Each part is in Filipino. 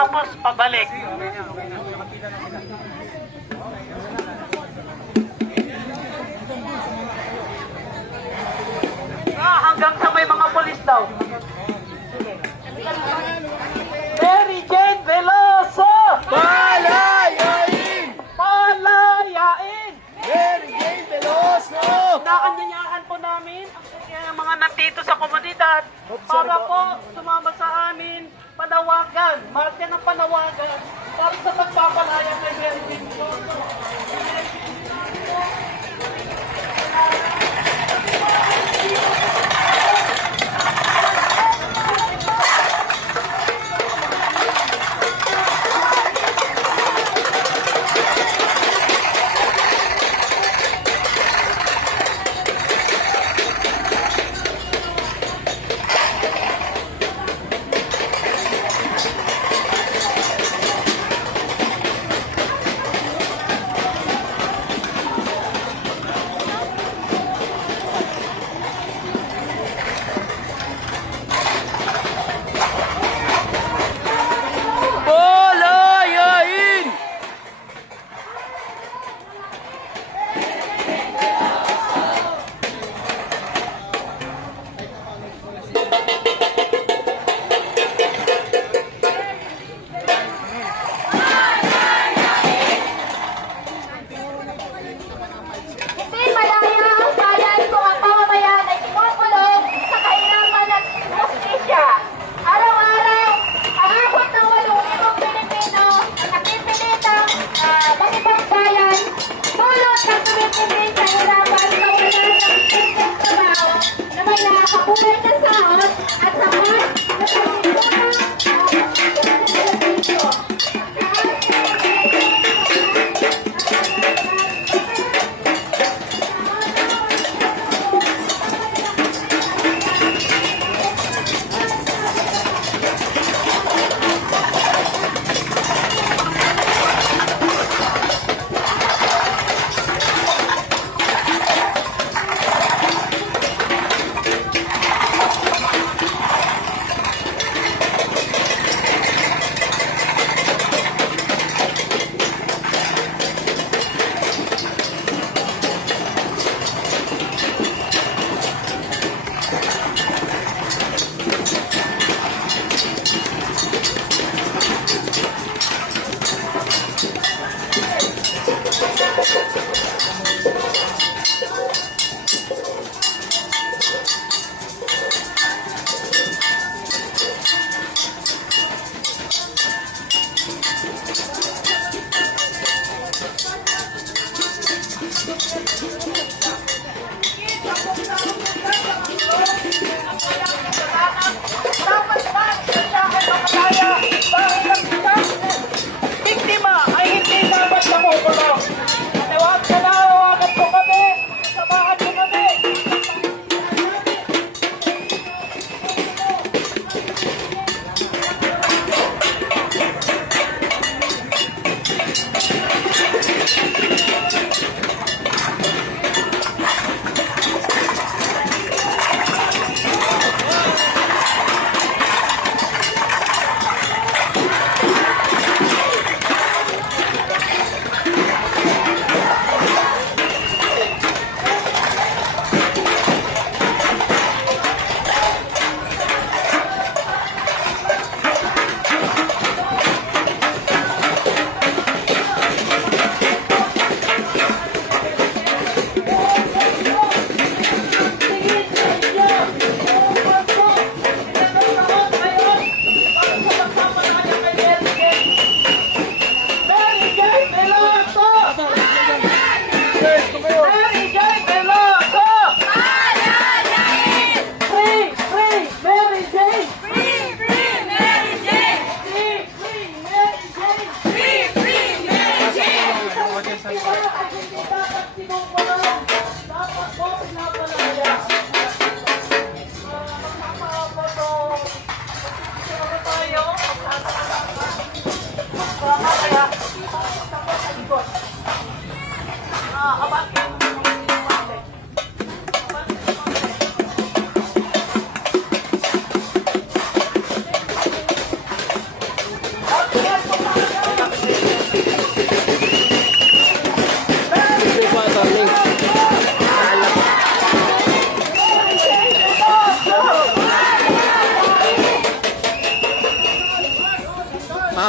tapos pabalik. Hanggang sa may mga polis daw. Mary Jane Veloso! Palayain! Palayain! Mary Jane Veloso! Nakanyanyahan po namin ang mga nandito sa komunidad para po sumama sa amin panawagan, marcha ng panawagan para sa pagpapalaya kay Mary Jane Veloso.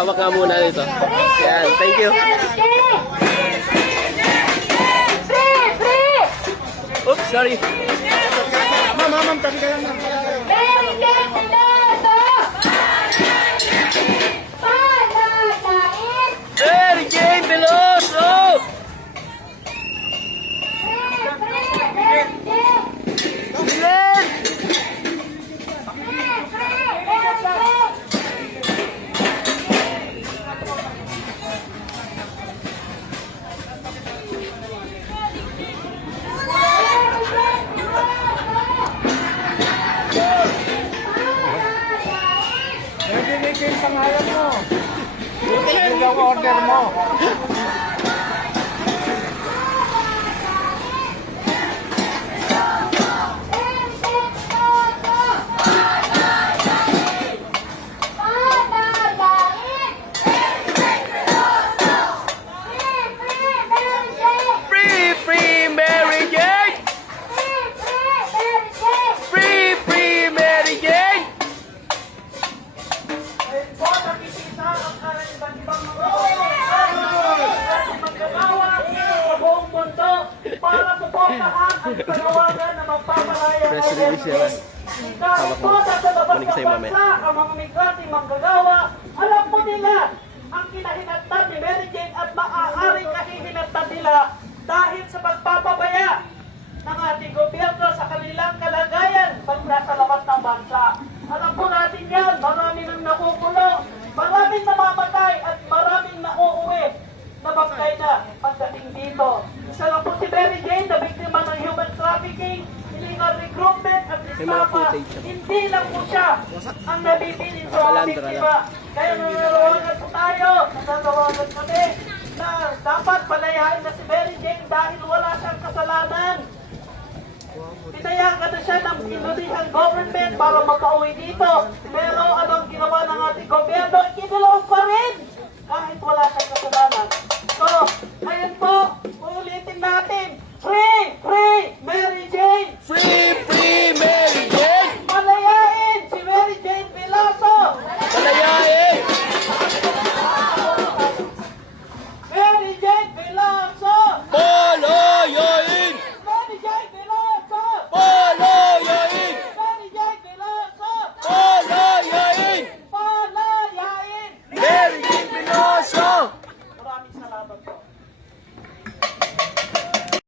hawak nga muna dito. Yan, thank you. Oops, sorry. Ma'am, tabi ka lang. Mary Jane Veloso! Bilen! Narinig ko yung pangalan mo. Yun ang order mo. Free, free Mary Jane! Free, free Mary Jane! Ayun po, nakikita ang iba't ibang mga magkagawa sa buong mundo para suportahan ang panawagan na magpapalaya Press kay release Mary yan. Jane. Dahil po nasa labas Kunin ko sa'yo ng mamaya. bansa ang mga migrante manggagawa, alam po nila ang kinahinatnan ni Mary Jane at maaaring kahihinatnan nila dahil sa pagpapabaya ng ating gobyerno sa kanilang kalagayan pag nasa labas ng bansa. Alam po natin yan, marami nang nakukulong, maraming namamatay at maraming nauuwi na bangkay na pagdating dito. Isa lang po si Mary Jane, na biktima ng human trafficking, illegal recruitment at mga estafa. footage siya. Hindi lang po siya ang nabibilin sa mga Nakalandra biktima. Kaya nananawagan po tayo, nananawagan kami na dapat palayain na si Mary Jane dahil wala siyang kasalanan. Pinayagan na siya ng Indonesian government para makauwi dito. Pero anong ginawa ng ating gobyerno? Kinulong pa rin!